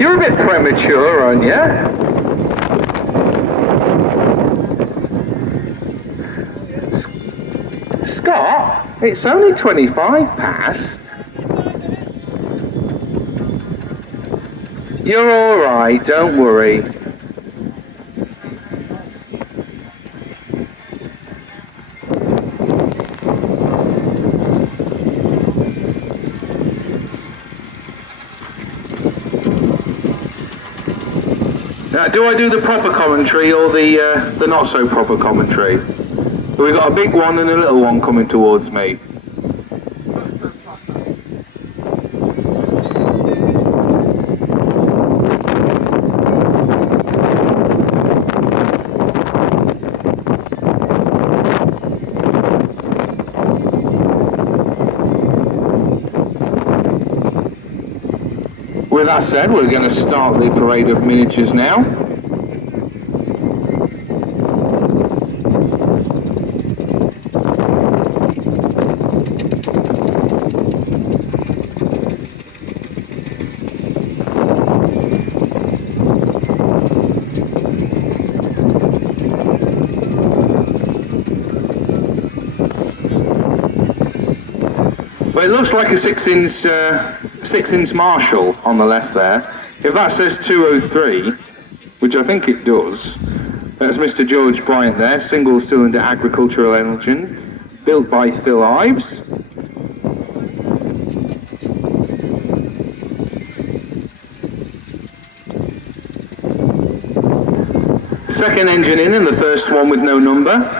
You're a bit premature, aren't you? Scott, it's only 25 past. You're alright, don't worry. Now, do I do the proper commentary or the not so proper commentary? We've got a big one and a little one coming towards me. With that said, we're going to start the parade of miniatures now. Well, it looks like a 6-inch Marshall on the left there. If that says 203, which I think it does, that's Mr. George Bryant there, single-cylinder agricultural engine, built by Phil Ives. Second engine in and the first one with no number.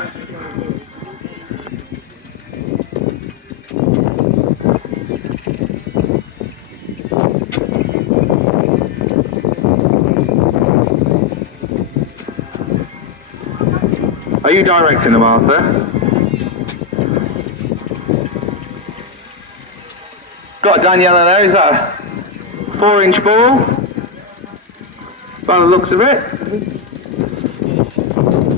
Are you directing them, Arthur? Got Daniela there, is that a 4-inch ball? By the looks of it.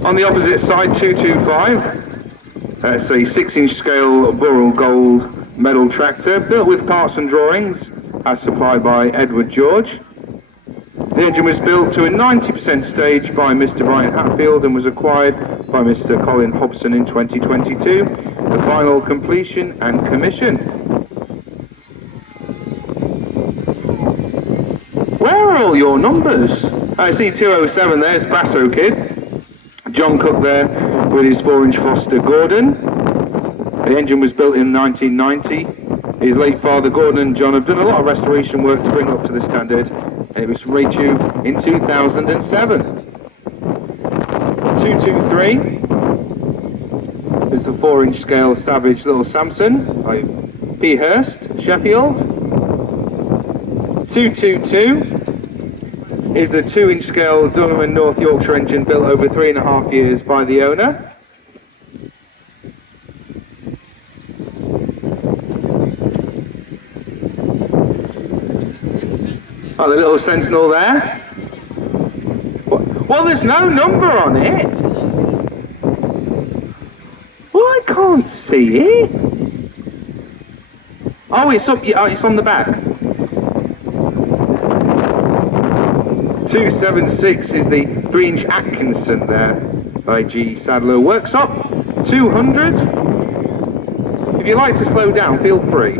On the opposite side, 225. That's a 6-inch scale Burrell Gold medal tractor, built with parts and drawings, as supplied by Edward George. The engine was built to a 90% stage by Mr. Brian Hatfield and was acquired by Mr. Colin Hobson in 2022. The final completion and commission. Where are all your numbers? I see 207 there, it's Basso Kid. John Cook there with his 4-inch Foster Gordon. The engine was built in 1990. His late father Gordon and John have done a lot of restoration work to bring it up to the standard. And it was retubed in 2007. 223 is the 4-inch scale Savage Little Samson by P. Hurst, Sheffield. 222 is the 2-inch scale Durham and North Yorkshire engine built over 3.5 years by the owner. Oh, the little Sentinel there. Well, there's no number on it. Well, I can't see it. Oh, it's up. Oh, it's on the back. 276 is the 3-inch Atkinson there by G. Sadler Workshop. 200. If you like to slow down, feel free.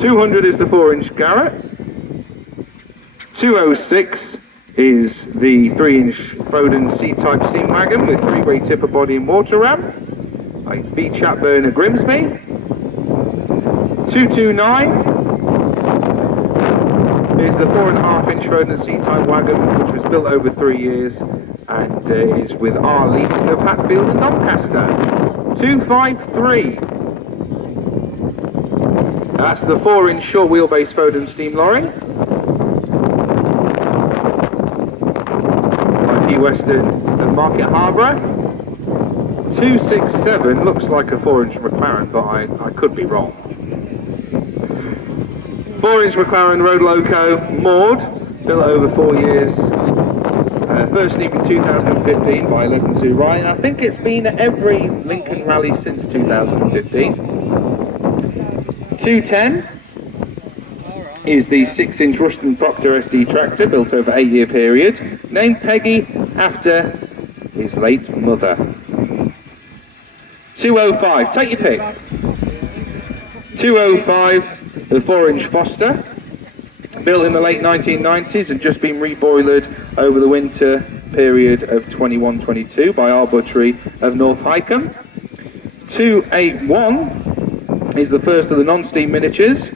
200 is the 4-inch Garrett. 206 is the 3-inch Foden C-type steam wagon with 3-way tipper body and water ram, like B. Chatburn at Grimsby. 229 is the 4.5-inch Foden C-type wagon, which was built over 3 years and is with our leasing of Hatfield and Doncaster. 253. That's the 4-inch short wheelbase Foden steam lorry. Western and Market Harbour. 267 looks like a 4-inch McLaren, but I could be wrong. 4-inch McLaren Road Loco Maud, built over 4 years. First steam in 2015 by lincolnsteamrally, and I think it's been at every Lincoln Rally since 2015. 210 is the 6-inch Ruston Proctor SD tractor, built over 8-year period, named Peggy after his late mother. 205, take your pick. 205, the 4-inch Foster, built in the late 1990s and just been reboilered over the winter period of 21-22 by our butchery of North Highcombe. 281 is the first of the non-steam miniatures.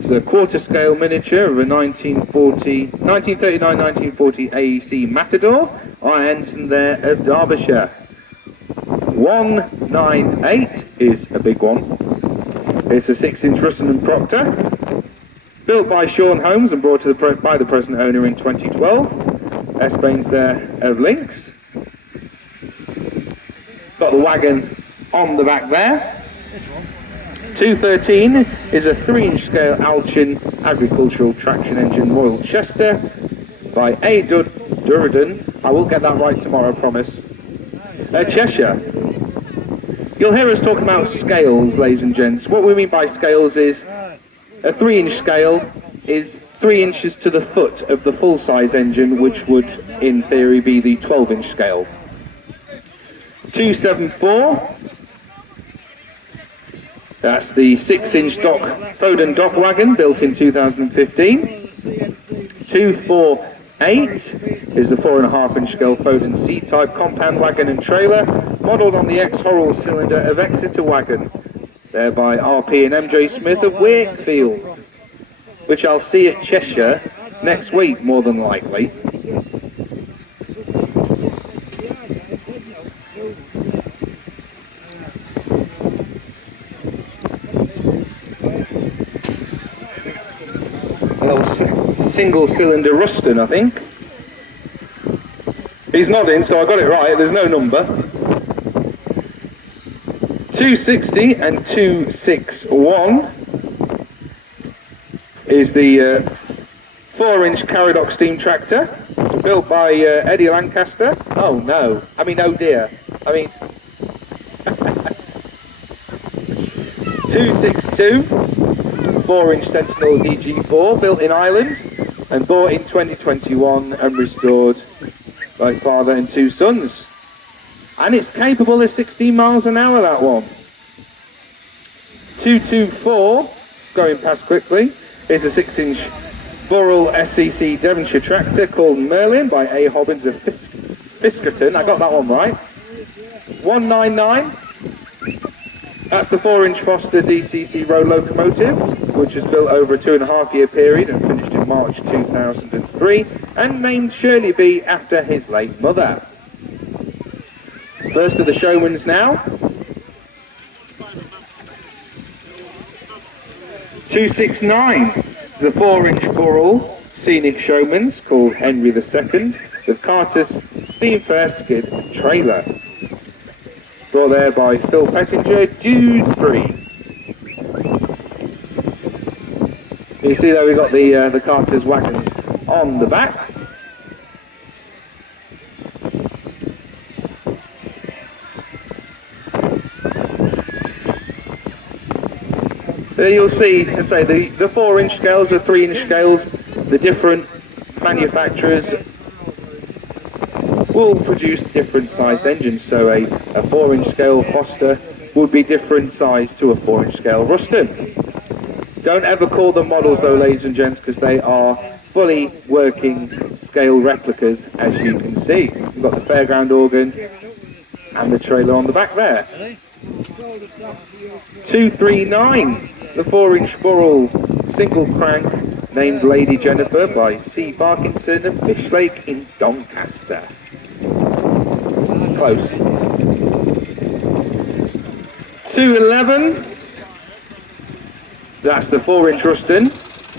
It's a quarter-scale miniature of a 1939-1940 AEC Matador, Ensign there of Derbyshire. 198 is a big one. It's a 6-inch Ruston Proctor, built by Sean Holmes and brought to by the present owner in 2012. S-Baines there of Lynx. Got the wagon on the back there. 213 is a 3-inch scale Alchin agricultural traction engine Royal Chester by A. Durden. I will get that right tomorrow, I promise. Cheshire. You'll hear us talk about scales, ladies and gents. What we mean by scales is a 3-inch scale is 3 inches to the foot of the full-size engine, which would, in theory, be the 12-inch scale. 274. That's the 6-inch Foden dock wagon, built in 2015. 248 is the 4.5-inch scale Foden C-type compound wagon and trailer, modelled on the ex-Horrell cylinder of Exeter wagon, there by RP and MJ Smith of Wakefield, which I'll see at Cheshire next week, more than likely. A little single-cylinder Ruston, I think. He's nodding, so I got it right. There's no number. 260 and 261 is the 4-inch Caradoc steam tractor, built by Eddie Lancaster. Oh no, I mean, oh dear. I mean, 262, 4-inch Sentinel DG4, built in Ireland and bought in 2021 and restored by father and 2 sons. And it's capable of 16 miles an hour, that one. 224, going past quickly, is a 6-inch Burrell SCC Devonshire tractor called Merlin by A. Hobbins of Fiskerton. I got that one right. 199, that's the 4-inch Foster DCC road locomotive, which was built over a 2.5-year period and finished in March 2003, and named Shirley B after his late mother. First of the Showmans now. 269 is a 4-inch Burrell Scenic Showmans called Henry II with Carter's steam fair skid trailer. Brought there by Phil Pettinger, Jude 3. You see there we've got the Carter's wagons on the back. You'll see, I say, the 4-inch scales are 3-inch scales. The different manufacturers will produce different sized engines. So a 4-inch scale Foster would be different size to a 4-inch scale Ruston. Don't ever call them models though, ladies and gents, because they are fully working scale replicas, as you can see. You've got the fairground organ and the trailer on the back there. 239, the 4-inch Burrell single crank named Lady Jennifer by C. Parkinson of Fish Lake in Doncaster. Close. 211, that's the 4-inch Ruston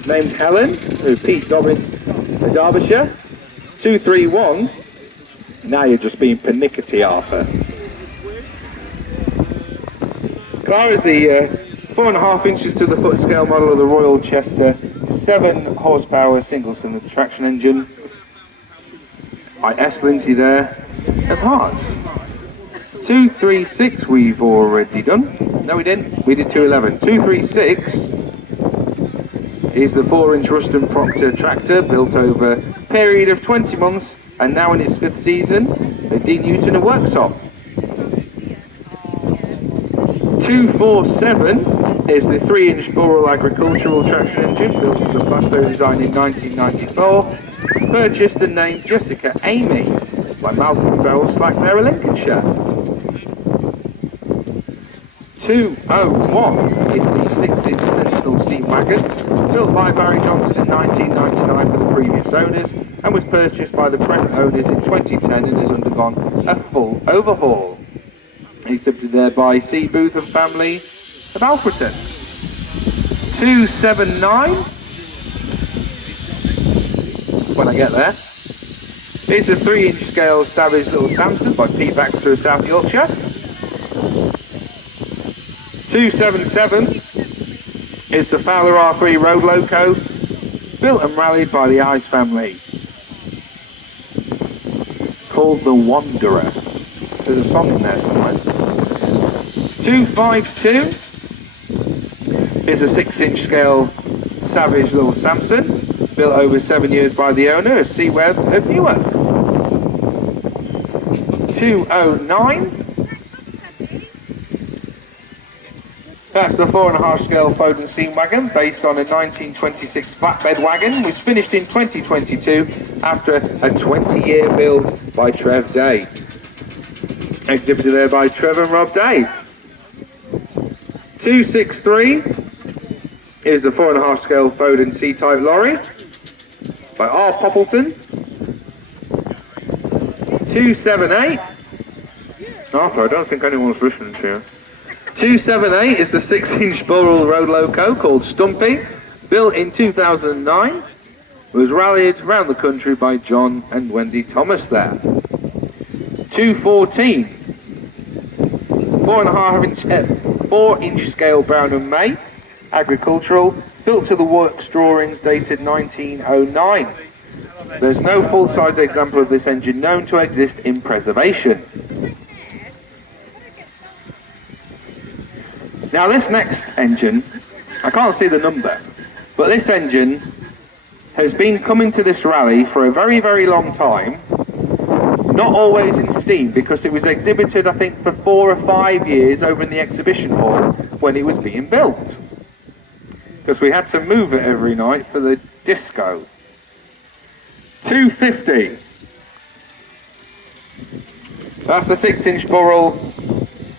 named Helen of Pete Dobbin of Derbyshire. 231, now you're just being pernickety, Arthur. Clara's the 4.5 inches to the foot scale model of the Royal Chester 7 horsepower single cylinder traction engine by S. Lindsay there of Hearts. 236 we've already done. No, we didn't. We did 211. 236 is the 4-inch Ruston Proctor tractor, built over a period of 20 months and now in its 5th season at D. Newton Workshop. 247 is the 3-inch Burrell agricultural traction engine, built as a Plasto design in 1994, purchased and named Jessica Amy by Malcolm Bell Slacknare, Lincolnshire. 201 is the 6-inch Sentinel steam wagon, built by Barry Johnson in 1999 for the previous owners, and was purchased by the present owners in 2010 and has undergone a full overhaul. Exhibited there by C. Booth and family of Alfreton. 279, when I get there, is a 3-inch scale Savage Little Samson by P. Baxter of South Yorkshire. 277 is the Fowler R3 road loco, built and rallied by the Ives family, called the Wanderer. There's a song in there somewhere. 252 is a 6-inch scale Savage Little Samson, built over 7 years by the owner, C. Webb of Newark. 209, that's the 4.5 scale Foden steam wagon, based on a 1926 flatbed wagon, which finished in 2022 after a 20-year build by Trev Day. Exhibited there by Trevor and Rob Day. 263 is the 4.5 scale Foden C-type lorry by R. Poppleton. 278, Arthur, I don't think anyone's listening to you. 278 is the 6-inch Burrell road loco called Stumpy, built in 2009. Was rallied around the country by John and Wendy Thomas there. 214, 4-inch scale Brown and May, agricultural, built to the works drawings dated 1909. There's no full-size example of this engine known to exist in preservation. Now this next engine, I can't see the number, but this engine has been coming to this rally for a very, very long time. Not always in steam, because it was exhibited, I think, for 4 or 5 years over in the exhibition hall when it was being built. Because we had to move it every night for the disco. 250. That's a 6-inch Burrell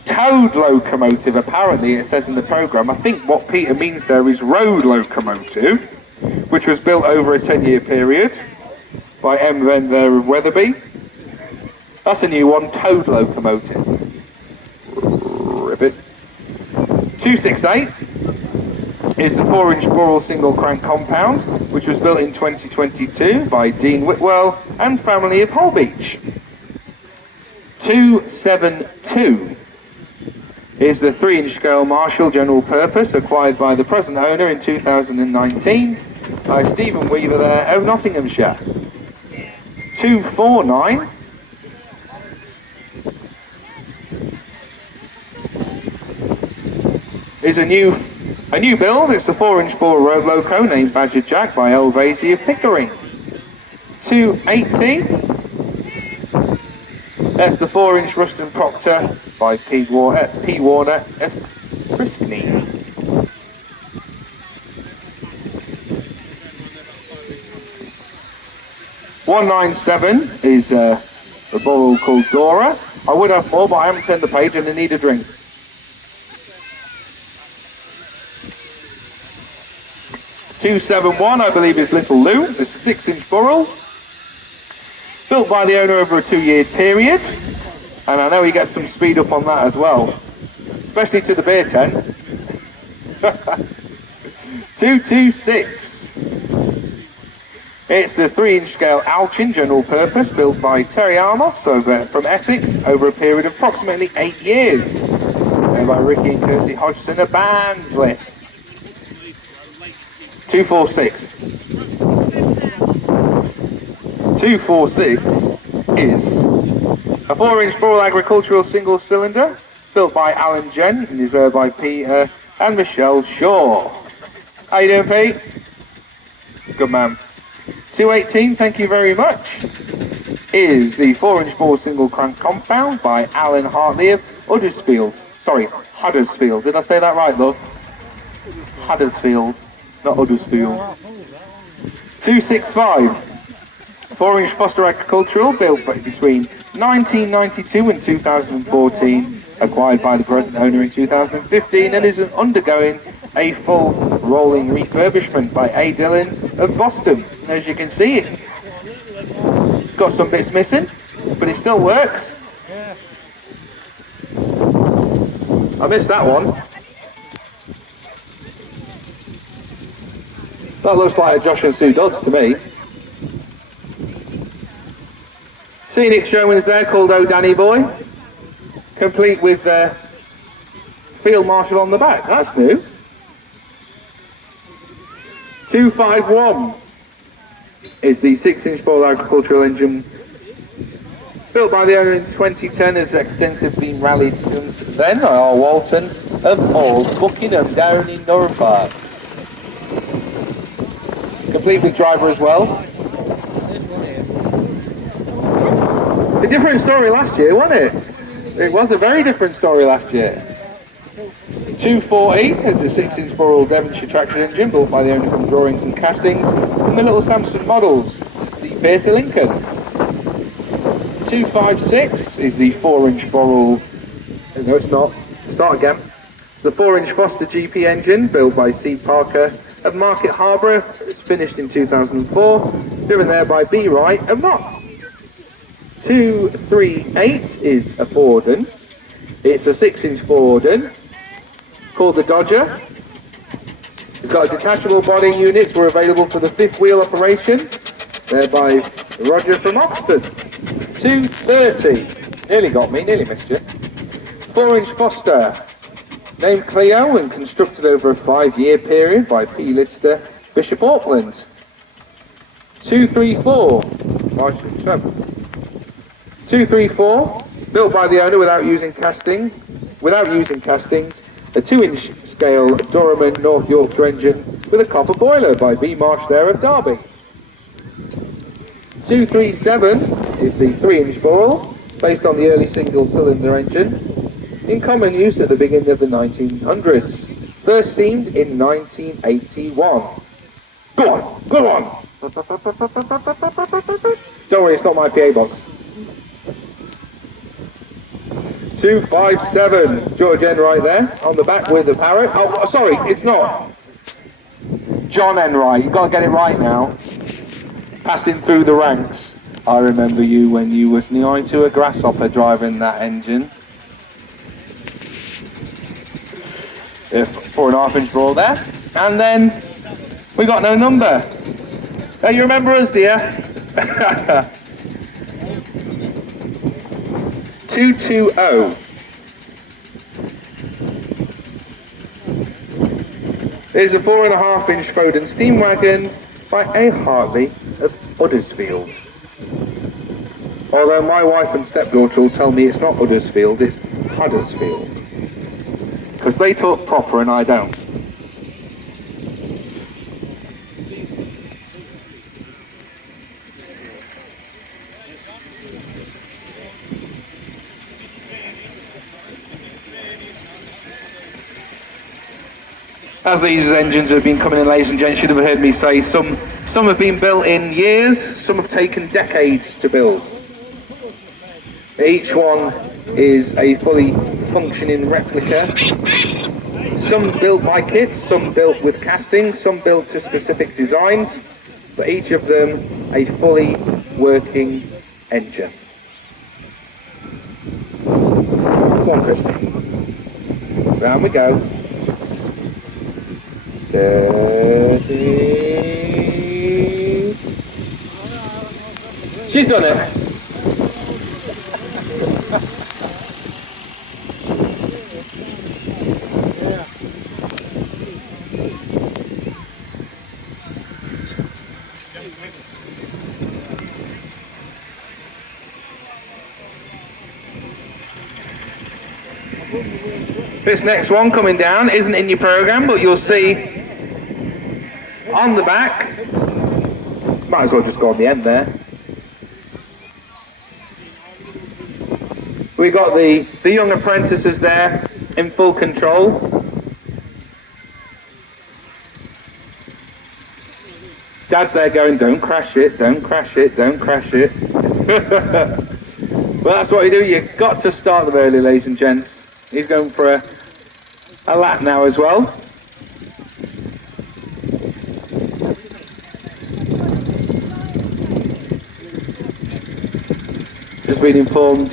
towed locomotive, apparently it says in the programme. I think what Peter means there is road locomotive, which was built over a 10-year period by M. Venn there of Wetherby. That's a new one, towed locomotive. Ribbit. 268 is the 4-inch Burrell single crank compound, which was built in 2022 by Dean Whitwell and family of Holbeach. 272 is the 3-inch scale Marshall general purpose, acquired by the present owner in 2019 by Stephen Weaver there of Nottinghamshire. 249 is a new build. It's the 4-inch Burrell road loco named Badger Jack by L. Vasey of Pickering. 280, that's the 4-inch Ruston Proctor by P. Warner of Briskney. 197 is a Burrell called Dora. I would have more, but I haven't turned the page and I need a drink. 271, I believe, is Little Lou. It's a 6-inch Burrell, built by the owner over a 2-year period, and I know he gets some speed up on that as well, especially to the beer tent. 226. It's the 3-inch scale Alchin general purpose, built by Terry Armos from Essex over a period of approximately 8 years. Owned by Ricky and Kirsty Hodgson of Barnsley. 246. 246 is a 4-inch Burrell agricultural single cylinder, built by Alan Jen and is owned by Peter and Michelle Shaw. How you doing, Pete? Good man. 218, thank you very much, is the 4-inch bore single crank compound by Alan Hartley of Huddersfield. Sorry, Huddersfield. Did I say that right, love? Huddersfield, not Huddersfield. 265, 4-inch Foster Agricultural, built between 1992 and 2014, acquired by the present owner in 2015, and is undergoing a full rolling refurbishment by A. Dillon of Boston. And as you can see, it's got some bits missing, but it still works. I missed that one. That looks like a Josh and Sue Dodds to me. Scenic showings there called Oh Danny Boy, complete with field marshal on the back. That's new. 251 is the 6-inch ball agricultural engine, built by the owner in 2010, has extensively been rallied since then by R. Walton of Old Buckingham down in Nuremberg. Complete with driver as well. A different story last year, wasn't it? It was a very different story last year. 240 is a 6-inch four-wheel Devonshire tractor engine, built by the owner from drawings and castings, and the little Samson models, the Piercy Lincoln. 256 is the 4-inch Borrell, no it's not, start again. It's the 4-inch Foster GP engine, built by C. Parker of Market Harbour. It's finished in 2004, driven there by B. Wright of Knox. 238 is a Forden. It's a 6-inch Forden, called the Dodger. It's got a detachable body. Units were available for the 5th wheel operation, there by Roger from Oxford. 230, nearly got me, nearly missed you. 4-inch Foster, named Clio and constructed over a 5-year period by P. Lidster, Bishop Auckland. 234, 234, built by the owner without using castings, a 2-inch scale Doraman North Yorkshire engine with a copper boiler by B. Marsh there of Derby. 237 is the 3-inch Borrell, based on the early single-cylinder engine, in common use at the beginning of the 1900s. First steamed in 1981. Go on, go on! Don't worry, it's not my PA box. 257, George Enright there, on the back with the parrot. Oh, sorry, it's not. John Enright, you've got to get it right now. Passing through the ranks. I remember you when you was nigh to a grasshopper driving that engine. 4.5-inch ball there. And then, we got no number. Oh, you remember us, dear? 220. There's a 4.5-inch Foden steam wagon by A. Hartley of Huddersfield. Although my wife and stepdaughter will tell me it's not Huddersfield, it's Huddersfield. Because they talk proper and I don't. As these engines have been coming in, ladies and gents, you should have heard me say some have been built in years, some have taken decades to build. Each one is a fully functioning replica. Some built by kits, some built with castings, some built to specific designs, but each of them a fully working engine. Come on, Christy. Round we go. She's done it. This next one coming down isn't in your program, but you'll see on the back Might as well just go on the end there. We got the young apprentices there in full control. Dad's there going, don't crash it, don't crash it, don't crash it. Well, that's what you do. You've got to start them early, ladies and gents. He's going for a lap now as well. Just been informed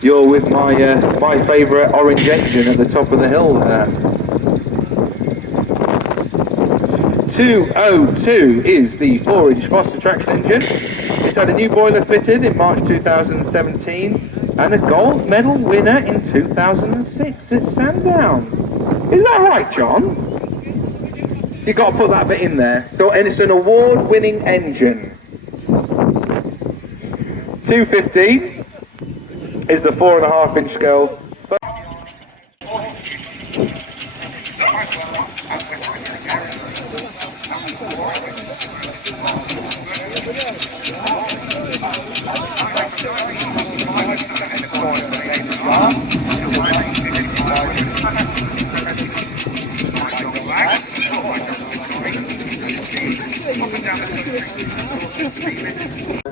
you're with my favourite orange engine at the top of the hill there. 202 is the 4-inch Foster traction engine. It's had a new boiler fitted in March 2017 and a gold medal winner in 2006 at Sandown. Is that right, John? You've got to put that bit in there. So, and it's an award-winning engine. 215 is the 4.5-inch scale.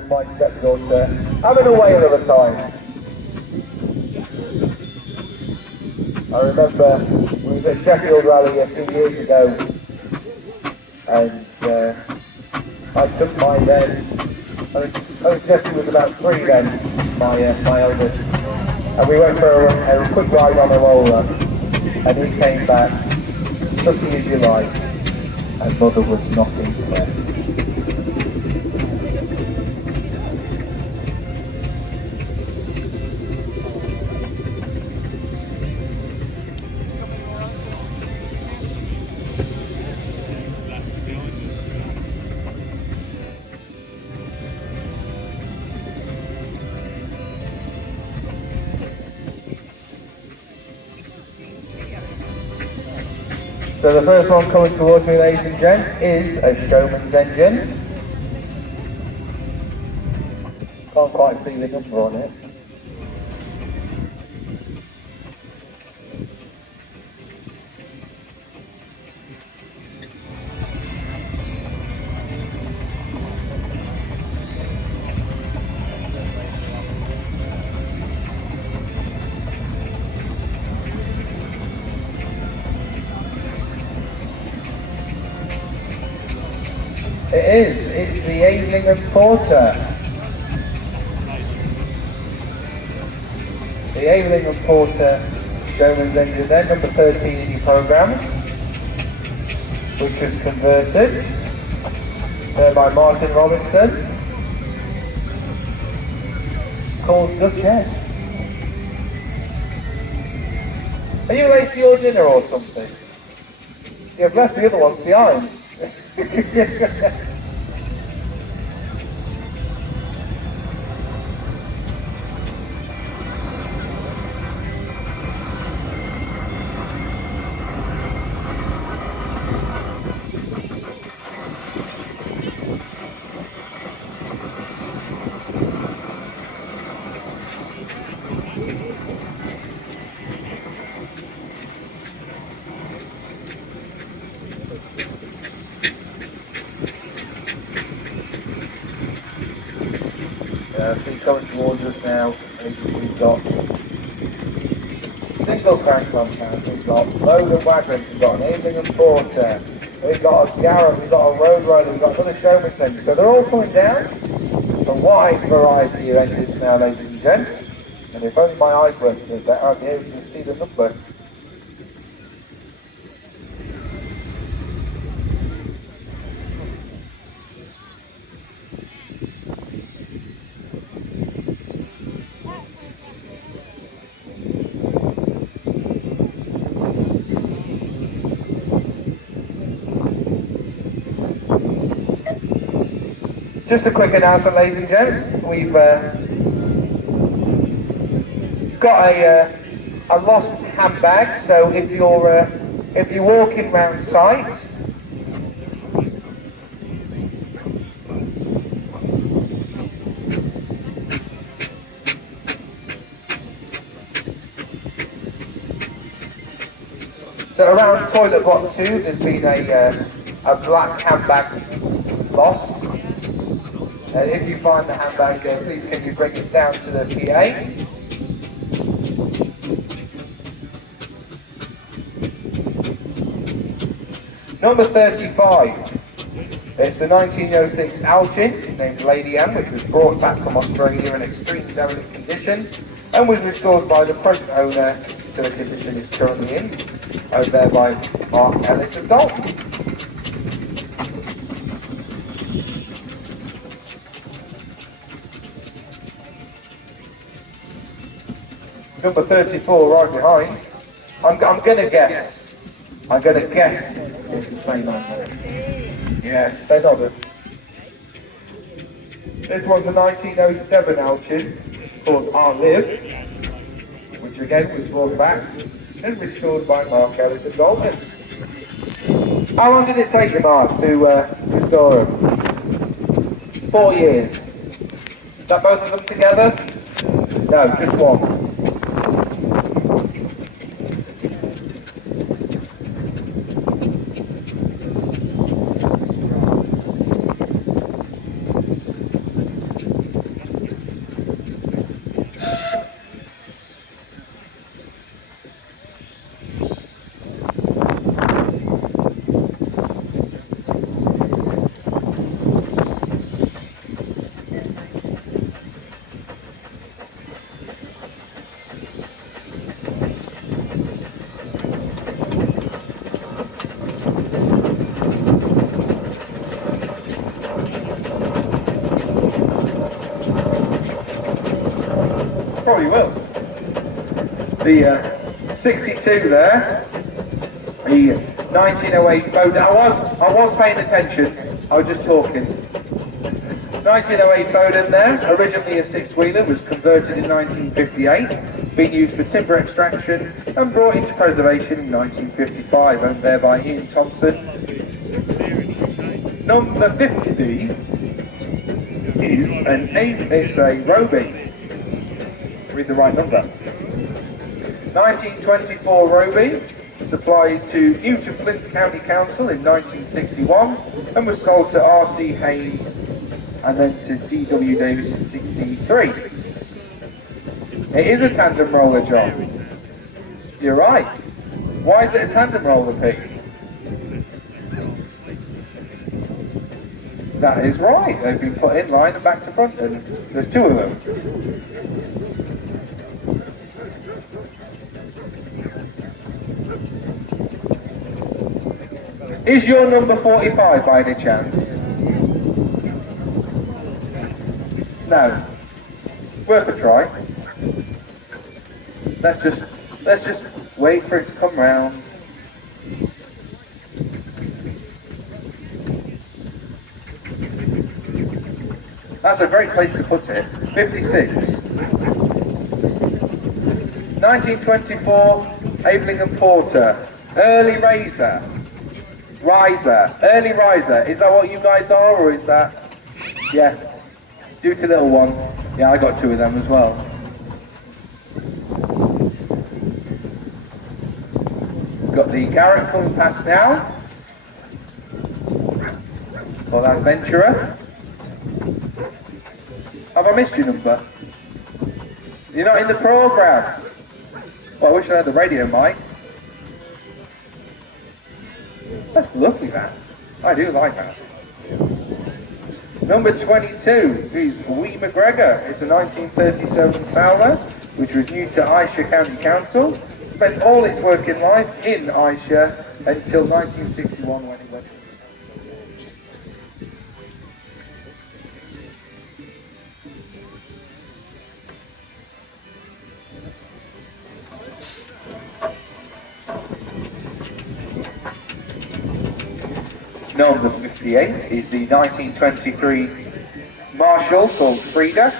My stepdaughter having a whale of a time. I remember we was at Sheffield Rally a few years ago, and I took my then, I think Jessie was about 3 then, my eldest, and we went for a quick ride on a roller, and he came back, sucky as you like, and mother was not impressed. So the first one coming towards me, ladies and gents, is a Showman's engine. Can't quite see the number on it. It is. It's the Leyland Porter. The Leyland Porter Showman's engine there, number 13 in your programmes, which was converted by Martin Robinson, called Duchess. Are you late for your dinner or something? You've left the other ones behind. See, coming towards us now, we've got single crank compound, we've got Logan Wagon, we've got an Leyland Porter, we've got a Garrett, we've got a Road Rider, we've got another Showman's engine. So they're all coming down. A wide variety of engines now, ladies and gents. And if only my eyes worked a bit better, I'd be able to see the number. Just a quick announcement, ladies and gents. We've got a lost handbag. So if you're walking round site, So around toilet block 2, there's been a black handbag lost. If you find the handbag, please can you bring it down to the PA? Number 35. It's the 1906 Alchin, named Lady Anne, which was brought back from Australia in extreme derelict condition and was restored by the present owner to the condition it's currently in, over there by Mark Ellis of Dalton. Number 34 right behind. I'm gonna guess it's the same owner. Yes, they nodded. This one's a 1907 Alchin called Our Live, which again was brought back and restored by Mark Ellis of Dalton. How long did it take you, Mark, to restore them? 4 years. Is that both of them together? No, just one. Probably will. The 62 there, the 1908 Bowden. I was paying attention. I was just talking. 1908 Bowden there, originally a six-wheeler, was converted in 1958, being used for timber extraction and brought into preservation in 1955, owned there by Ian Thompson. Number 50 is it's a Roby. Read the right number. 1924 Roby, supplied to Newton Flint County Council in 1961 and was sold to R.C. Haynes and then to D.W. Davis in 63. It is a tandem roller, John. You're right. Why is it a tandem roller, Pete? That is right. They've been put in line and back to front, and there's two of them. Is your number 45 by any chance? No. Worth a try. Let's just wait for it to come round. That's a great place to put it. 56. 1924 Aveling and Porter. Early Riser. Early riser. Is that what you guys are, or is that? Yeah. Duty little one. Yeah, I got two of them as well. Got the Garrett coming past now. Well, that's Venturer. Have I missed your number? You're not in the programme. Well, I wish I had the radio mic. That's lovely, that. I do like that. Number 22 is Wee McGregor. It's a 1937 Fowler, which was new to Ayrshire County Council. Spent all its working life in Ayrshire until 1961 when it went. Number 58 is the 1923 Marshall called Frida.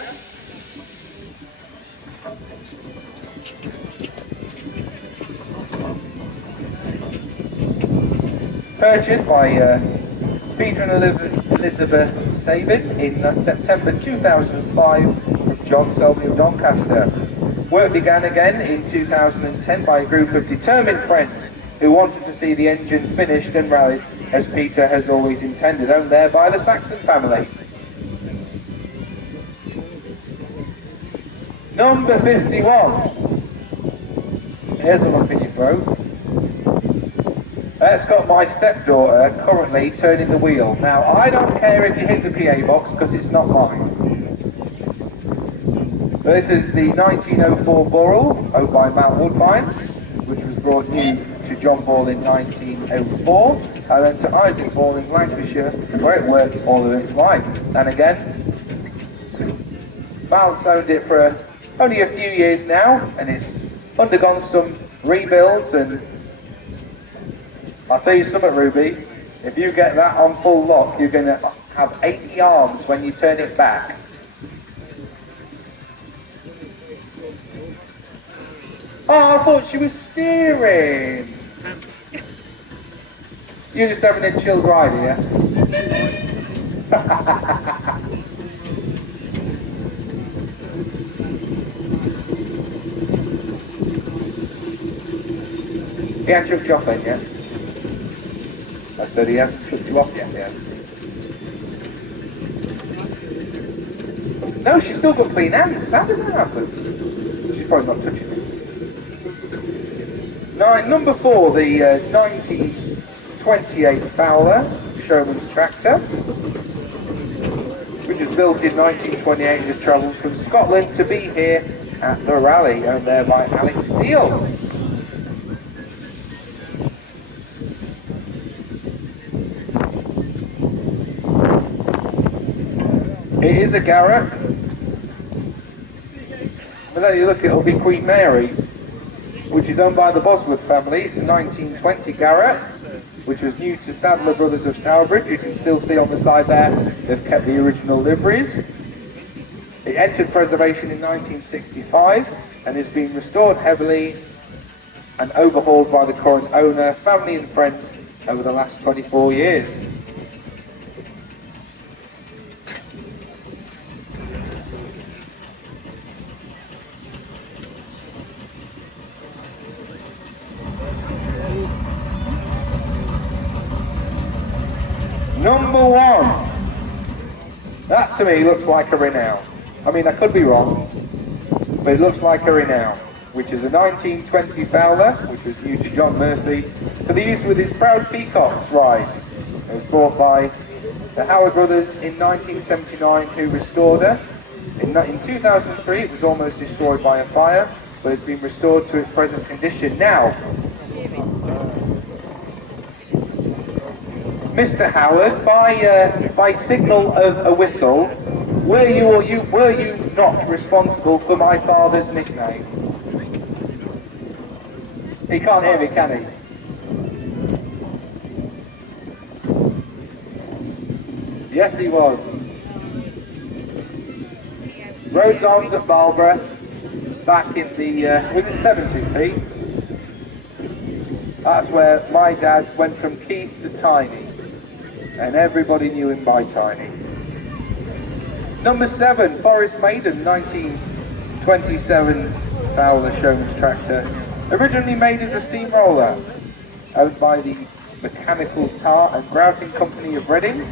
Purchased by Peter and Elizabeth Sabin in September 2005 from John Selby of Doncaster. Work began again in 2010 by a group of determined friends who wanted to see the engine finished and rallied as Peter has always intended, owned there by the Saxon family. Number 51. Here's a lump in your throat. That's got my stepdaughter currently turning the wheel. Now, I don't care if you hit the PA box because it's not mine. This is the 1904 Burrell, owned by Mount Woodbine, which was brought new to John Ball in 1904, and then to Isaac Ball in Lancashire, where it worked all of its life. And again, Mount's owned it for only a few years now, and it's undergone some rebuilds, and I'll tell you something, Ruby, if you get that on full lock, you're going to have 80 arms when you turn it back. Oh, I thought she was steering. You're just having a chilled ride here. He hasn't chucked you off then yet? I said he hasn't chucked you off yet, yeah. No, she's still got clean hands. How did that happen? She's probably not touching it. Number 4, the 1928 Fowler Showman's Tractor, which was built in 1928 and has travelled from Scotland to be here at the rally, owned there by Alex Steele. It is a Garrett. But then you look, it'll be Queen Mary, which is owned by the Bosworth family. It's a 1920 Garrett, which was new to Sadler Brothers of Stourbridge. You can still see on the side there, they've kept the original liveries. It entered preservation in 1965 and is being restored heavily and overhauled by the current owner, family and friends over the last 24 years. Number 1. That to me looks like a Renown. I mean, I could be wrong, but it looks like a Renown, which is a 1920 Fowler, which was new to John Murphy for the use with his Proud Peacocks ride. It was bought by the Howard brothers in 1979, who restored her. In 2003, it was almost destroyed by a fire, but it's been restored to its present condition now. Mr. Howard, by signal of a whistle, were you not responsible for my father's nickname? He can't hear me, can he? Yes, he was. Rhodes Arms at Marlborough, back in the, was it 70s, Pete? That's where my dad went from Keith to Tiny, and everybody knew him by Tiny. Number 7, Forest Maiden, 1927 Fowler Showman's Tractor, originally made as a steamroller, owned by the Mechanical Tar and Grouting Company of Reading,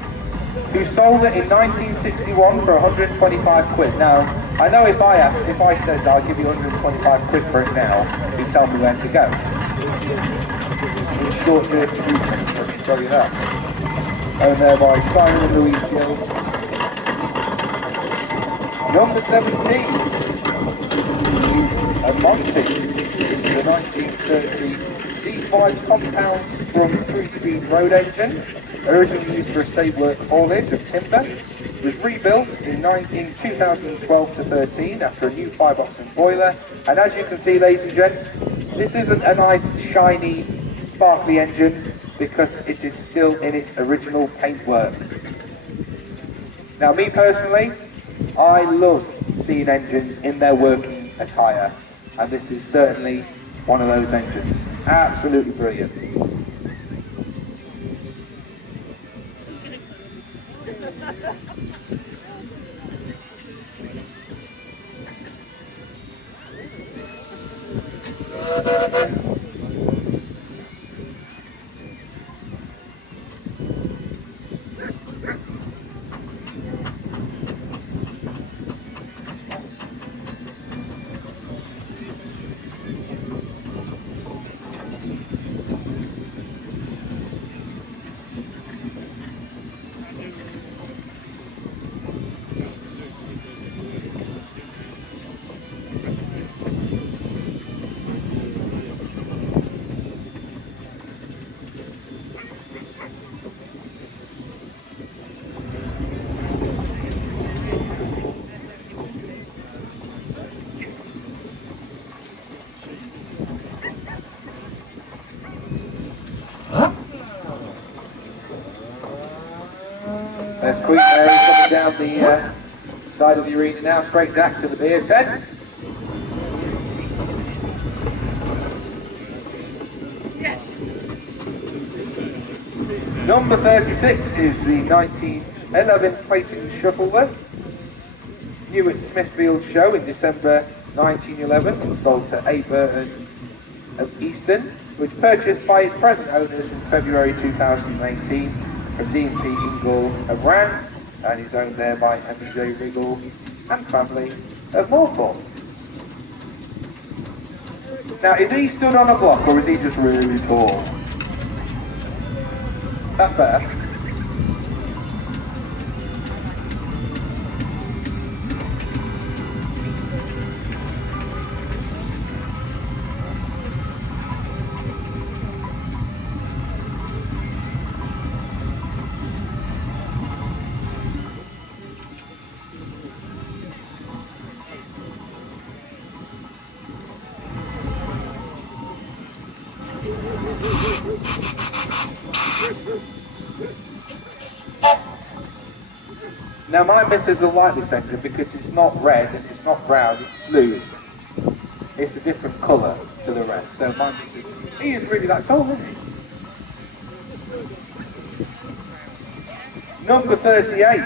who sold it in 1961 for 125 quid. Now, I know if I said I'll give you 125 quid for it now, you'd tell me where to go. In short distribution, I can tell you that. Owned there by Simon and Louise Gill. Number 17 is a Monty. This is a 1930 D5 compound sprung 3-speed road engine, originally used for estate work haulage of timber. It was rebuilt in 2012 to 13 after a new 5-oxen boiler. And as you can see, ladies and gents, this isn't a nice, shiny, sparkly engine because it is still in its original paintwork. Now, me personally, I love seeing engines in their working attire, and this is certainly one of those engines. Absolutely brilliant. down the side of the arena now, straight back to the beer tent. Number 36 is the 1911 Clayton Shuttleworth. New at Smithfield show in December 1911 and sold to A. Burton of Easton, which purchased by its present owners in February 2018 from D&P Ingle of Rand, and is owned there by M.J. Riggle and family of Moorthorpe. Now, is he stood on a block or is he just really tall? That's better. Now my missus will like this engine because it's not red and it's not brown, it's blue. It's a different colour to the rest. So my missus, he is really that tall, isn't he? Number 38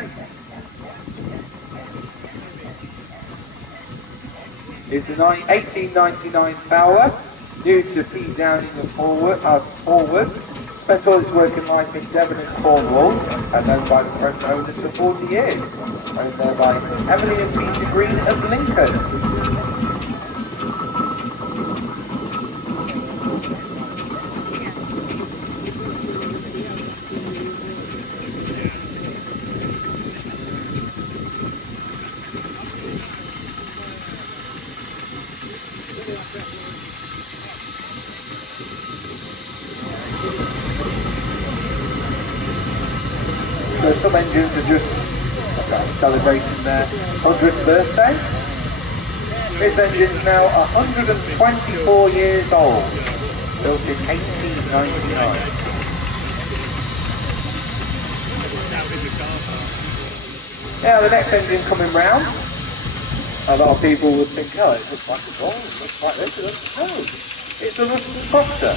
is the 1899 Fowler, new to Pete Downing of Forward. Spent all its working life in Devon and Cornwall, and owned by the present owners for 40 years. Owned there by Emily and Peter Green of Lincoln. So some engines are just celebrating their 100th birthday. This engine is now 124 years old, built in 1899. Now the next engine coming round, a lot of people would think, oh, it looks like a ball, it looks like this. No, it's a Russell Proctor,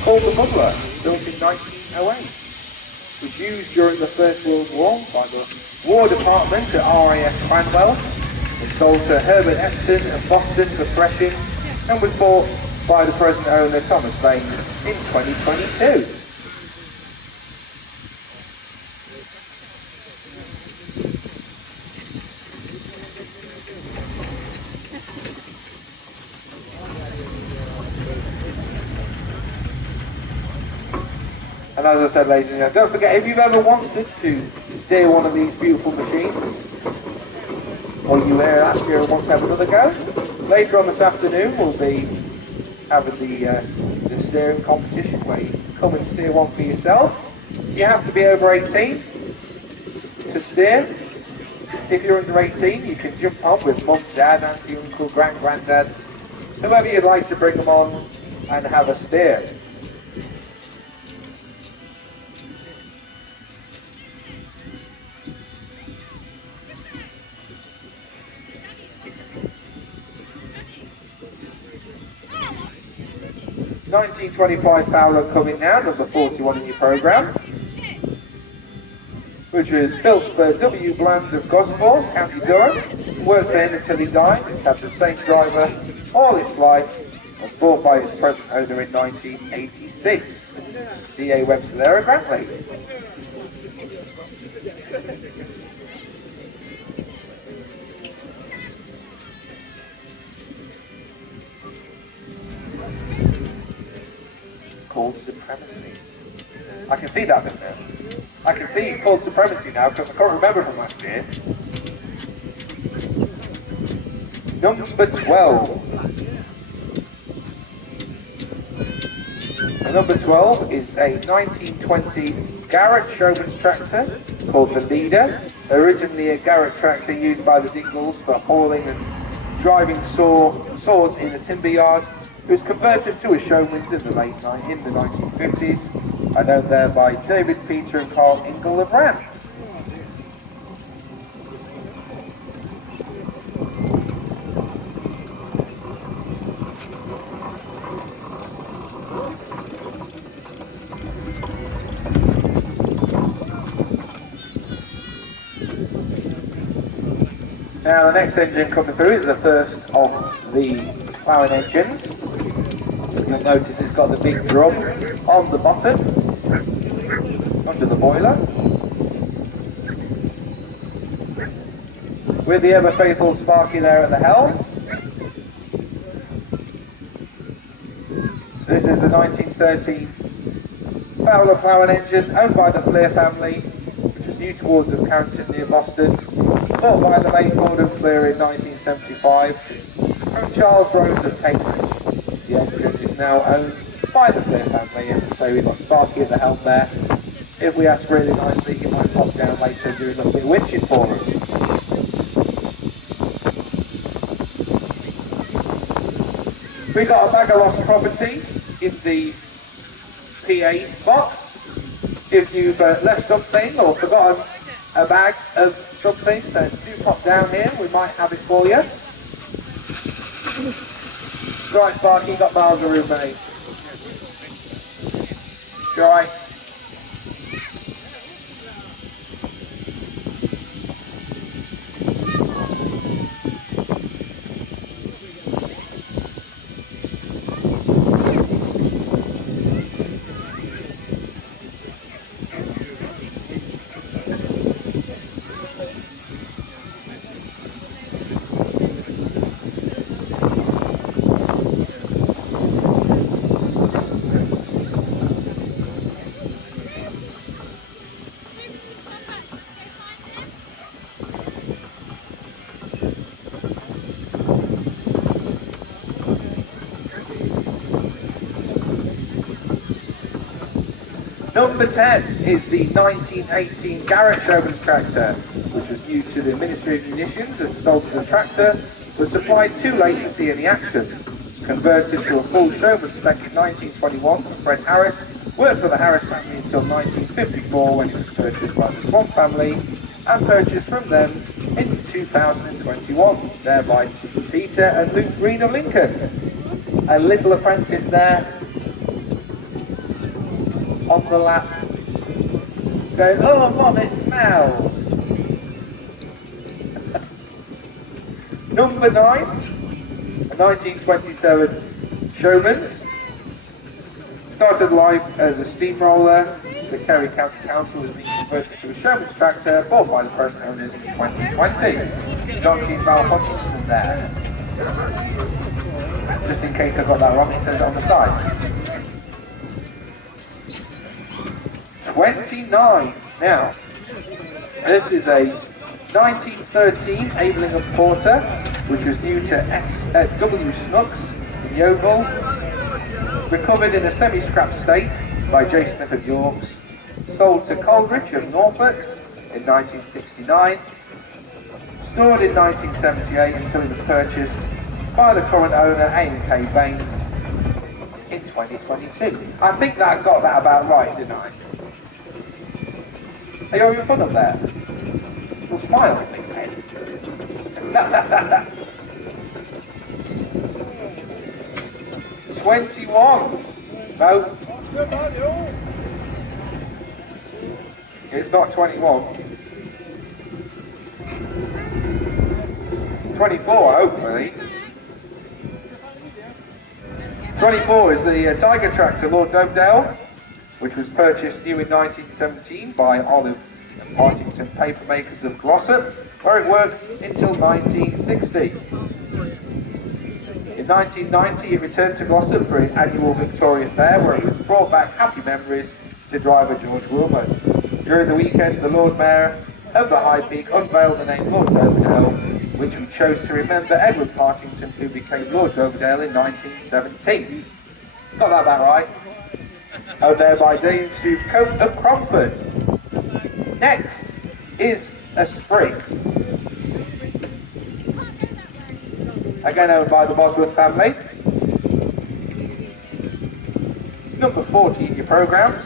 called the Bubbler, built in 1908. Was used during the First World War by the War Department at RAF Cranwell. It sold to Herbert Epton of Boston for threshing and was bought by the present owner Thomas Bain in 2022. And as I said, ladies and gentlemen, don't forget, if you've ever wanted to steer one of these beautiful machines, or you last year and want to have another go, later on this afternoon we'll be having the steering competition where you can come and steer one for yourself. You have to be over 18 to steer. If you're under 18, you can jump on with mum, dad, auntie, uncle, granddad, whoever you'd like to bring them on and have a steer. $1925 Fowler coming now, number 41 in your programme, which was built for W. Bland of Gosforth, County Durham, worked for him until he died. It's had the same driver all its life, and bought by its present owner in 1986. D.A. Webster there at Grantley. Called Supremacy. I can see that bit now. I can see it's called Supremacy now because I can't remember from last year. Number 12. And number 12 is a 1920 Garrett Showman's tractor called the Leader. Originally a Garrett tractor used by the Dingles for hauling and driving saws in the timber yard. It was converted to a Showman's in the 1950s, and owned there by David, Peter and Carl Ingle of Rand. Now the next engine coming through is the first of the ploughing engines. You'll notice it's got the big drum on the bottom, under the boiler, with the ever faithful Sparky there at the helm. This is the 1913 Fowler ploughing engine owned by the Fleer family, which was new towards the Carrington near Boston, bought by the late Lord of Fleer in 1975 from Charles Rose of Cambridge. The engine is now owned by the Fleer family, and so we've got Sparky at the helm there. If we ask really nicely, he might pop down later and do a little bit of winching for us. We got a bag of lost property in the PA box. If you've left something or forgotten a bag of something, then do pop down here, we might have it for you. Right, Sparky, got miles of room, mate. Right. Number 10 is the 1918 Garrett Showman's tractor, which was new to the Ministry of Munitions and sold to the tractor, was supplied too late to see any action. Converted to a full Showman spec in 1921 from Fred Harris, worked for the Harris family until 1954 when it was purchased by the Swan family, and purchased from them in 2021, thereby Peter and Luke Green of Lincoln. A little apprentice there on the lap, going, oh mom, it smells. Number 9, a 1927 Showman's. Started life as a steamroller. The Kerry County Council has been converted to a Showman's tractor, bought by the present owners in 2020. John T. Val Hutchinson there. Just in case I got that wrong, it says it on the side. 29 now. This is a 1913 Ablingham Porter, which was new to W. Snooks in Yeovil. Recovered in a semi-scrap state by J. Smith of Yorks. Sold to Coleridge of Norfolk in 1969. Stored in 1978 until it was purchased by the current owner, A&K Baines, in 2022. I think that got that about right, didn't I? Are you having fun up there? Well, smile at me, mate. 21. No. It's not 21. 24, hopefully. 24 is the Tiger tractor, Lord Dovedale, which was purchased new in 1917 by Olive and Partington papermakers of Glossop, where it worked until 1960. In 1990 it returned to Glossop for its annual Victoria Fair, where it was brought back happy memories to driver George Wilmot. During the weekend, the Lord Mayor of the High Peak unveiled the name Lord Dovedale, which we chose to remember Edward Partington, who became Lord Dovedale in 1917. Got that about right? Owned there by Dame Sue Cope of Cromford. Next is a Sprig. Again owned by the Bosworth family. Number 40 in your programmes.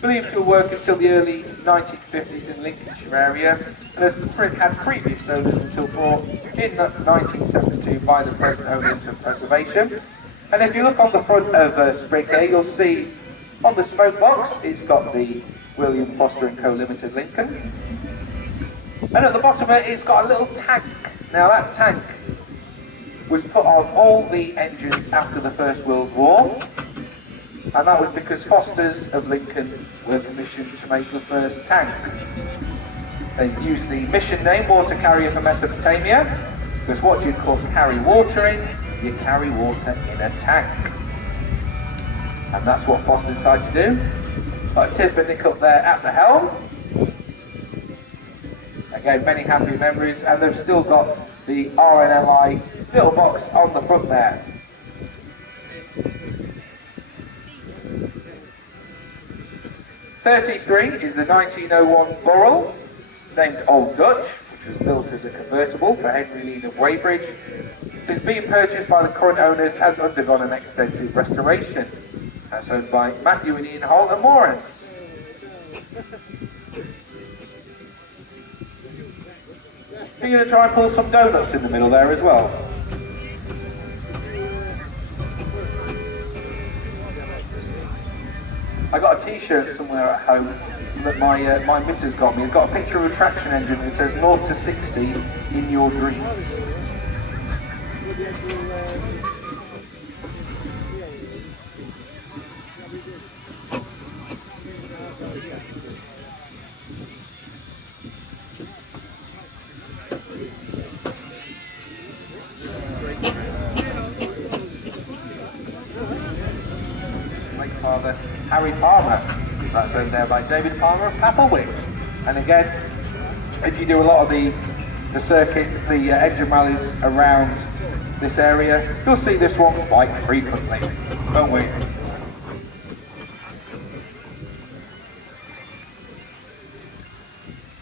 Believed to have worked until the early 1950s in Lincolnshire area, and has had previous owners until bought in 1972 by the present owners for preservation. And if you look on the front of Sprig here, you'll see on the smoke box it's got the William Foster & Co Limited, Lincoln. And at the bottom of it, it's got a little tank. Now that tank was put on all the engines after the First World War, and that was because Fosters of Lincoln were commissioned to make the first tank. They used the mission name Water Carrier for Mesopotamia, because what you'd call carry water in, you carry water in a tank. And that's what Foster decided to do. Got Tiff and Nick up there at the helm. Again, many happy memories, and they've still got the RNLI little box on the front there. '33 is the 1901 Burrell, named Old Dutch, which was built as a convertible for Henry Leyland of Weybridge. Since being purchased by the current owners, has undergone an extensive restoration. That's owned by Matthew and Ian Holt and Moorings. Are you going to try and pull some donuts in the middle there as well? I got a t-shirt somewhere at home that my missus got me. It's got a picture of a traction engine that says 0 to 60 in your dreams. Father Harry Palmer, that's owned there by David Palmer of Papelwich. And again, if you do a lot of the circuit, the engine rallies around this area, you'll see this one quite frequently, don't we?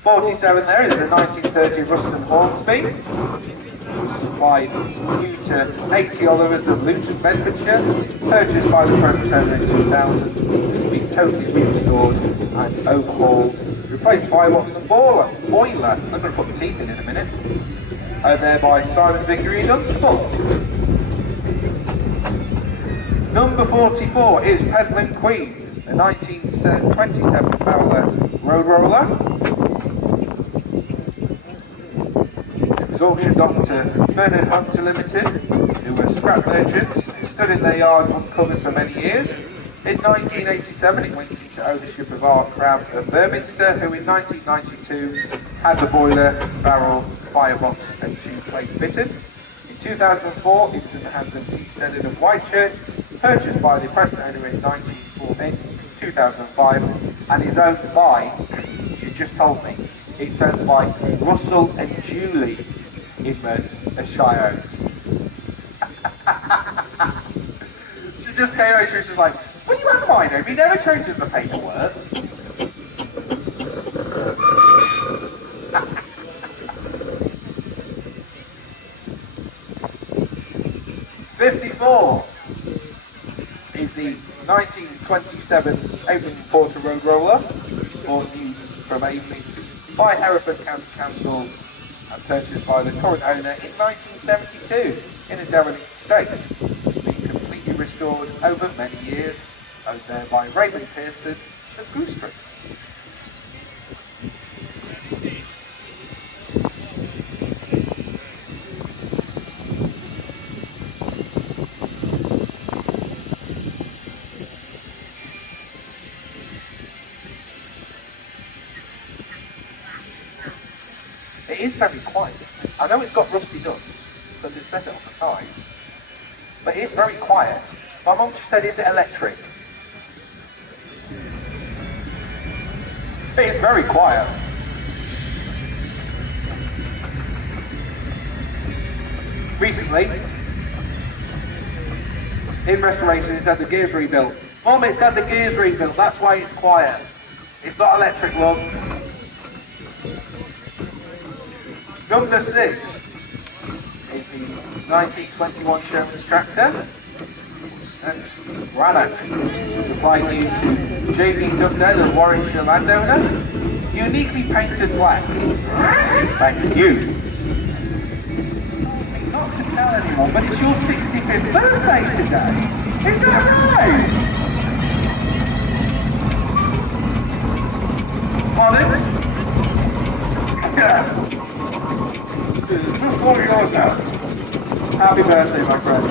'47 there is the 1930 Ruston Hornsby, supplied new to 80 Olivers of Luton, Bedfordshire, purchased by the present owner in 2000. It's been totally restored and overhauled, replaced by Watson boiler. I'm going to put the teeth in a minute. There by Simon Vickery in Dunstable. Number 44 is Peddling Queen, the 1927 Fowler Road Roller. It was auctioned off to Bernard Hunter Limited, who were scrap merchants, stood in their yard uncovered for many years. In 1987 it went into ownership of R. Crabb of Berminster, who in 1992 had the boiler, barrel, firebox and tube plate fitted. In 2004 it was in the hands of T. Stenard of Whitechurch, purchased by the present owner in 2005, and is owned by, she just told me, it's owned by Russell and Julie Inman as Shires. She just came over, she was just like, well, you have mine over, he never changes the paperwork. '54 is the 1927 Avon Porter Road Roller, bought new from Avon by Hereford County Council and purchased by the current owner in 1972 in a derelict state. It's been completely restored over many years, owned there by Raymond Pearson of Goose Street. It is very quiet. I know it's got rusty nuts because it's set it on the side, but it's very quiet. My mum just said, is it electric? It is very quiet. Recently, in restoration, it's had the gears rebuilt. Mum, it's had the gears rebuilt, that's why it's quiet. It's not electric, love. Number 6 is the 1921 Sherman's tractor. Rannoch, supplied new to J.B. Dugdale, a Warwickshire landowner. Uniquely painted black. Thank you. Not to tell anyone, but it's your 65th birthday today. Is that right? pardon? Yeah. Just all yours now. Happy birthday, my friend.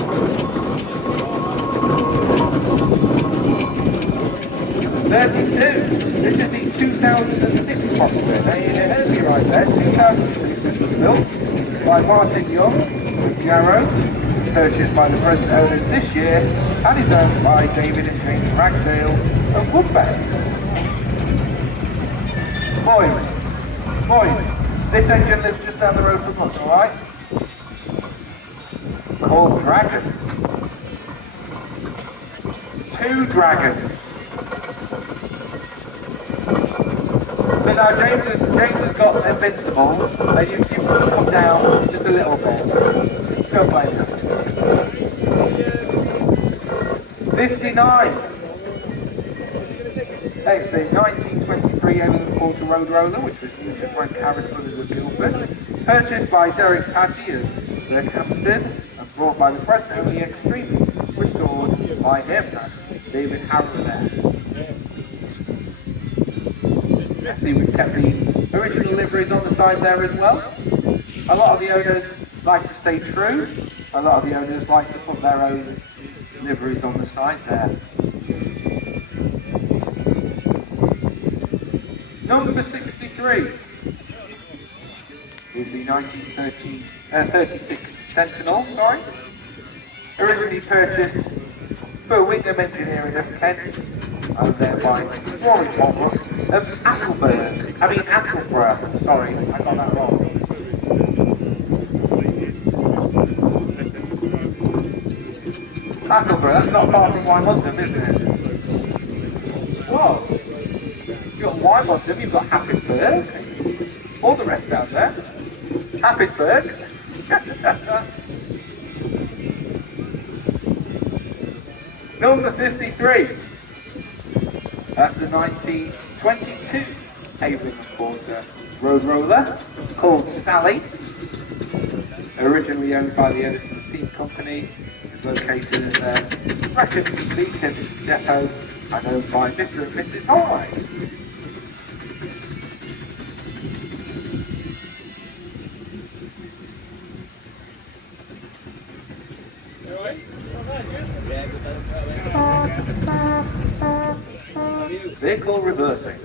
32. This is the 2006 Phosphate. Now you heard me right there. 2006 this was built by Martin Young of Yarrow, purchased by the present owners this year, and is owned by David and James Ragsdale of Woodbeck. Boys, this engine lives just down the road from us, alright? Called Dragon. 2 dragons. So now James has got Invincible, and you can come down just a little bit. Don't blame him. 59. Next thing, 1923 Leyland Quarter Road Roller, which was new to Frank Harris Brothers of Guildford, purchased by Derek Patty of Lincolnsteamrally and brought by the present only extremely restored by him. That's David Harrow there. I see we've kept the original liveries on the side there as well. A lot of the owners like to stay true. A lot of the owners like to put their own liveries on the side there. Number 63 is the 1936 Sentinel, originally purchased for Wingham Engineering of Kent, and thereby Warren Thomas of Attleborough, sorry, I got that wrong. Attleborough, that's not far from Wymondham, isn't it? Whoa! You've got Wymondham, you've got Happisburgh, all the rest out there. Happisburgh. Number 53. That's the 1922 Haven Quarter Road Roller, called Sally. Originally owned by the Edison Steam Company, is located at Wrexham Beacon Depot and owned by Mr. and Mrs. Holliday. Vehicle reversing.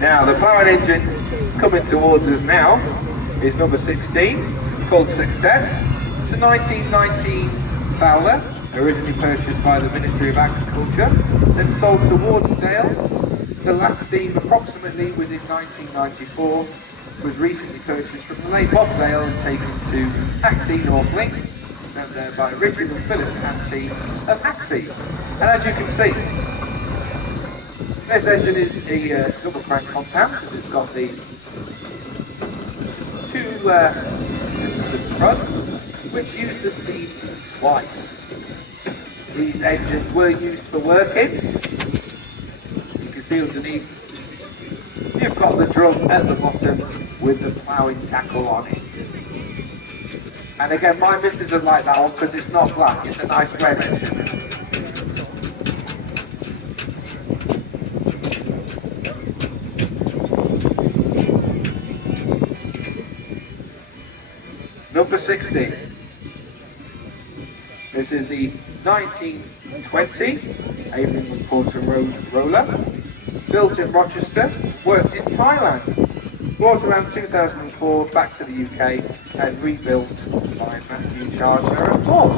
Now the powered engine coming towards us now is number 16, called Success. It's a 1919 Fowler, originally purchased by the Ministry of Agriculture, then sold to Wardendale. The last steam approximately was in 1994, was recently purchased from the late Bob Dale and taken to Axie North Links, and there by Richard and Philip Hampty of Axie. And as you can see, this engine is a double crank compound because it's got the two engines at the front, which use the steam twice. These engines were used for working. You can see underneath, you've got the drum at the bottom with the ploughing tackle on it. And again, my missus doesn't like that one because it's not black, it's a nice red engine. Number 60. This is the 1920 Avon Porter Road Roller, built in Rochester, worked in Thailand, brought around 2004 back to the UK and rebuilt by Matthew Charsner at Ford.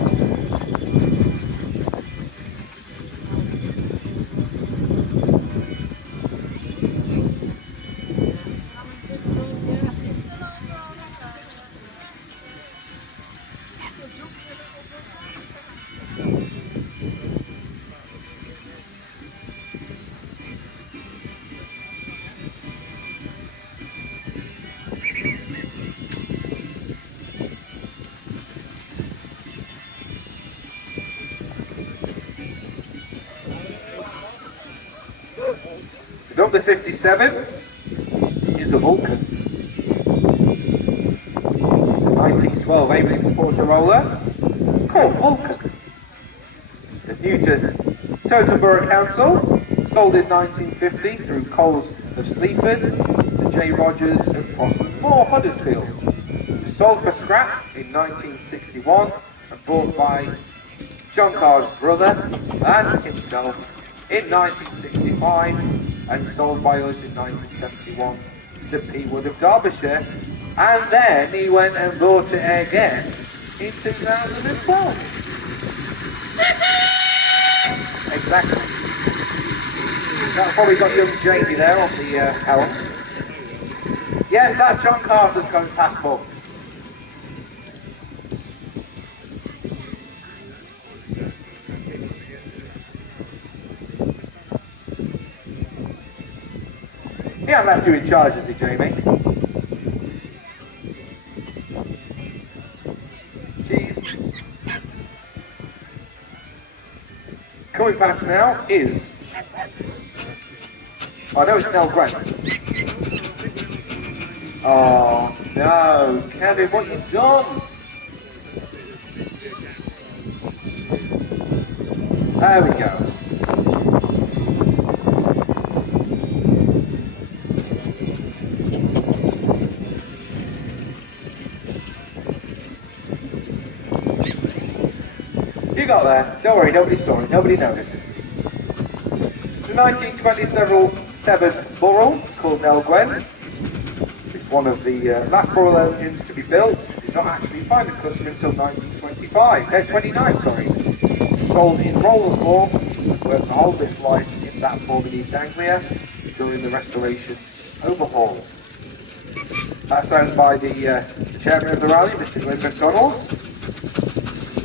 The number 57 is a Vulcan. 1912 Abraham Porter roller called Vulcan. The new to Totem Borough Council, sold in 1950 through Coles of Sleaford to J. Rogers of Boston Moor, Huddersfield. It was sold for scrap in 1961 and bought by John Carr's brother and himself in 1965 and sold by us in 1971 to P. Wood of Derbyshire, and then he went and bought it again in 2012. Exactly. That's probably got young Jamie there on the helm. Yes, that's John Carson's going passport. He hasn't left you in charge, has he, Jamie? Jeez. Coming past now is... I know it's Nell Grant. Oh, no. Kevin, what you done? There we go. You got there. Don't worry, nobody saw it. Nobody noticed. It's a 1927 Burrell called Nell Gwen. It's one of the last Burrell engines to be built. It did not actually find a customer until 29, sorry. Sold in roller form, worked the whole of its life in that form in East Anglia during the restoration overhaul. That's owned by the chairman of the rally, Mr. Glenn McDonald,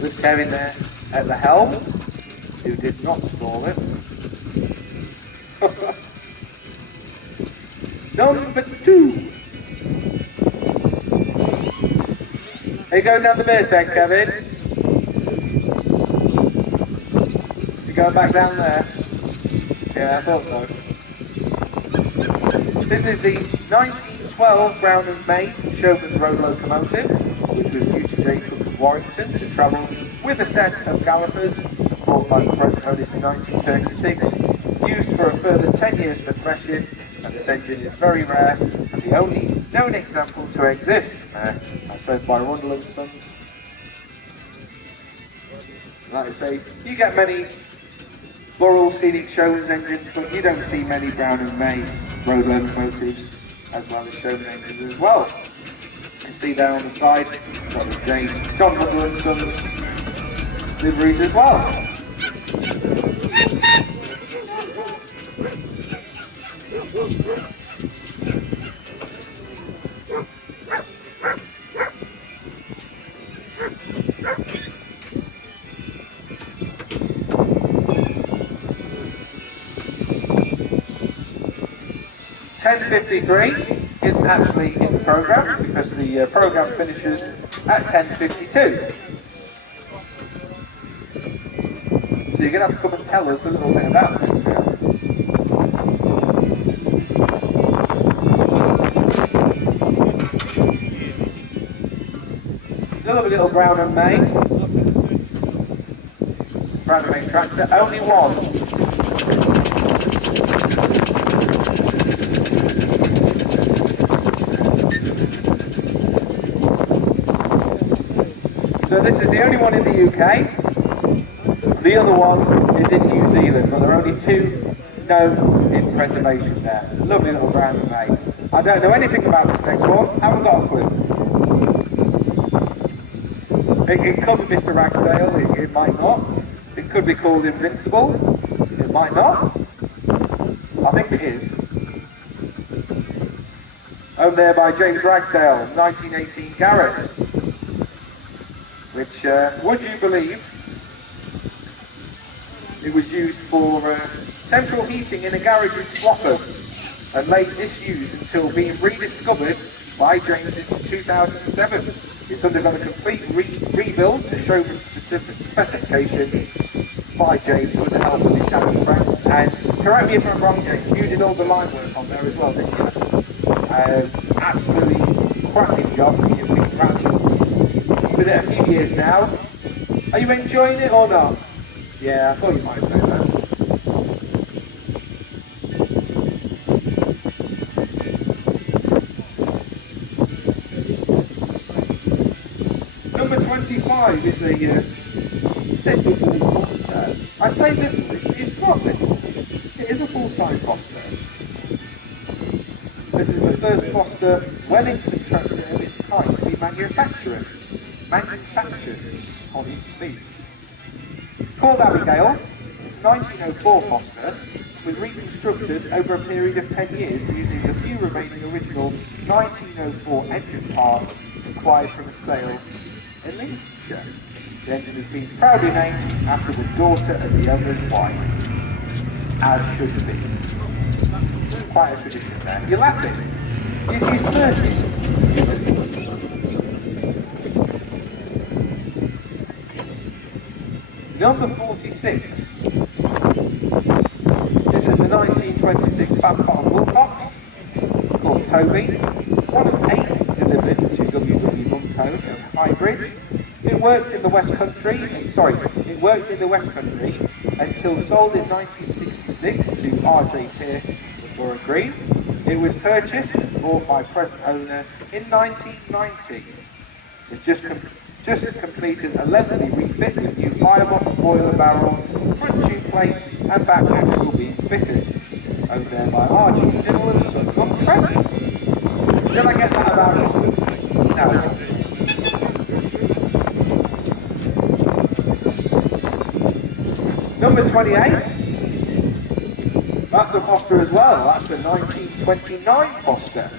with Kevin there at the helm, who did not stall it. Number 2. Are you going down the beer tank, Kevin? You going back down there? Yeah, I thought so. This is the 1912 Brown and May Showman's Road locomotive, which was due to J. Cook of Warrington to travel with a set of gallopers, bought by the present owners in 1936, used for a further 10 years for threshing, and this engine is very rare and the only known example to exist. That's owned by Rundle and Sons. Like I say, you get many Burrell Scenic Showman's engines, but you don't see many Brown and May road locomotives as well as Showman engines as well. You can see there on the side, got the John Rundle and Sons liveries as well. .10:53 isn't actually in the programme because the programme finishes at 10:52. So you're going to have to come and tell us a little bit about this now. Still a little Brown and May. Brown and May tractor, only one. So this is the only one in the UK. The other one is in New Zealand, but there are only 2 known in preservation there. Lovely little Brown and May. I don't know anything about this next one, haven't got a clue. It could be Mr. Ragsdale, it might not. It could be called Invincible, it might not. I think it is. Owned there by James Ragsdale, 1918 Garrett. Which, would you believe, it was used for central heating in a garage in Slough and lay disused until being rediscovered by James in 2007. It's undergone a complete rebuild to Showman's specification by James with the help of his channel friends. And correct me if I'm wrong, James, you did all the line work on there as well, didn't you? Absolutely cracking job. You've been running with it a few years now. Are you enjoying it or not? Yeah, I thought you might say that. Number 25 is a little Foster. I say little, it's not little. It is a full-size Foster. This is the first Foster Wellington tractor of its kind to be manufactured on its feet. It's called Abigail. It's a 1904 Foster, was reconstructed over a period of 10 years using the few remaining original 1904 engine parts acquired from a sale in Lincolnshire. The engine has been proudly named after the daughter of the owner's wife, as should be. Quite a tradition there. You're laughing. You're smirking. Number 46. This is the 1926 Babcock Woolcock called Toby. One of 8 delivered to W.W. Munco Hybrid. It worked in the West Country until sold in 1966 to R.J. Pierce of Borough Green. It was purchased and bought by present owner in 1990. It's just completed a lengthy refit with new firebox, boiler barrel, front tube plate and back axle being fitted. Owned there by R.G. Civil and Son on Trent. Did I get that about it? No. Number 28. That's a Foster as well. That's a 1929 Foster.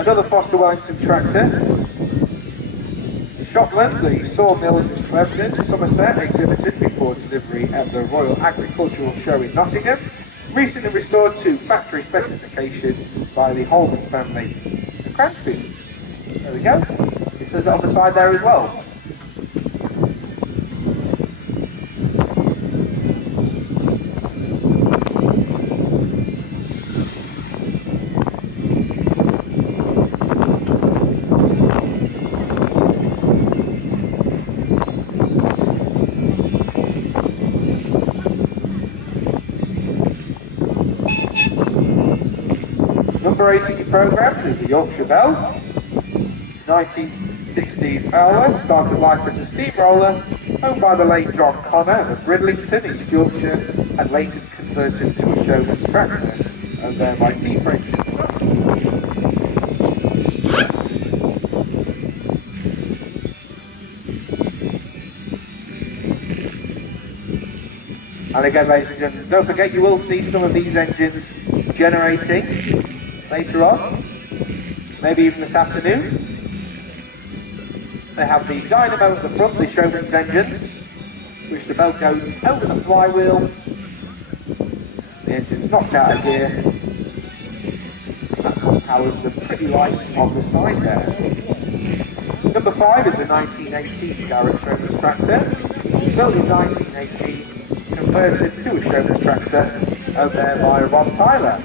Another Foster Wellington tractor. Shopland, the sawmills in Clevedon, Somerset, exhibited before delivery at the Royal Agricultural Show in Nottingham. Recently restored to factory specification by the Holman family. The Cransby. There we go. It says it on the side there as well. Number 8 in your programme is the Yorkshire Belle. 1916 Fowler, started life as a steamroller, owned by the late John Connor of Bridlington, East Yorkshire, and later converted to a showman's tractor, owned there by T. French and Son. And again, ladies and gentlemen, don't forget you will see some of these engines generating later on, maybe even this afternoon. They have the dynamo at the front, the showman's engines, which the belt goes over the flywheel. The engine's knocked out of gear. That's what powers the pretty lights on the side there. Number 5 is a 1918 Garrett showman's tractor, built in 1918, converted to a showman's tractor, owned there by Ron Tyler.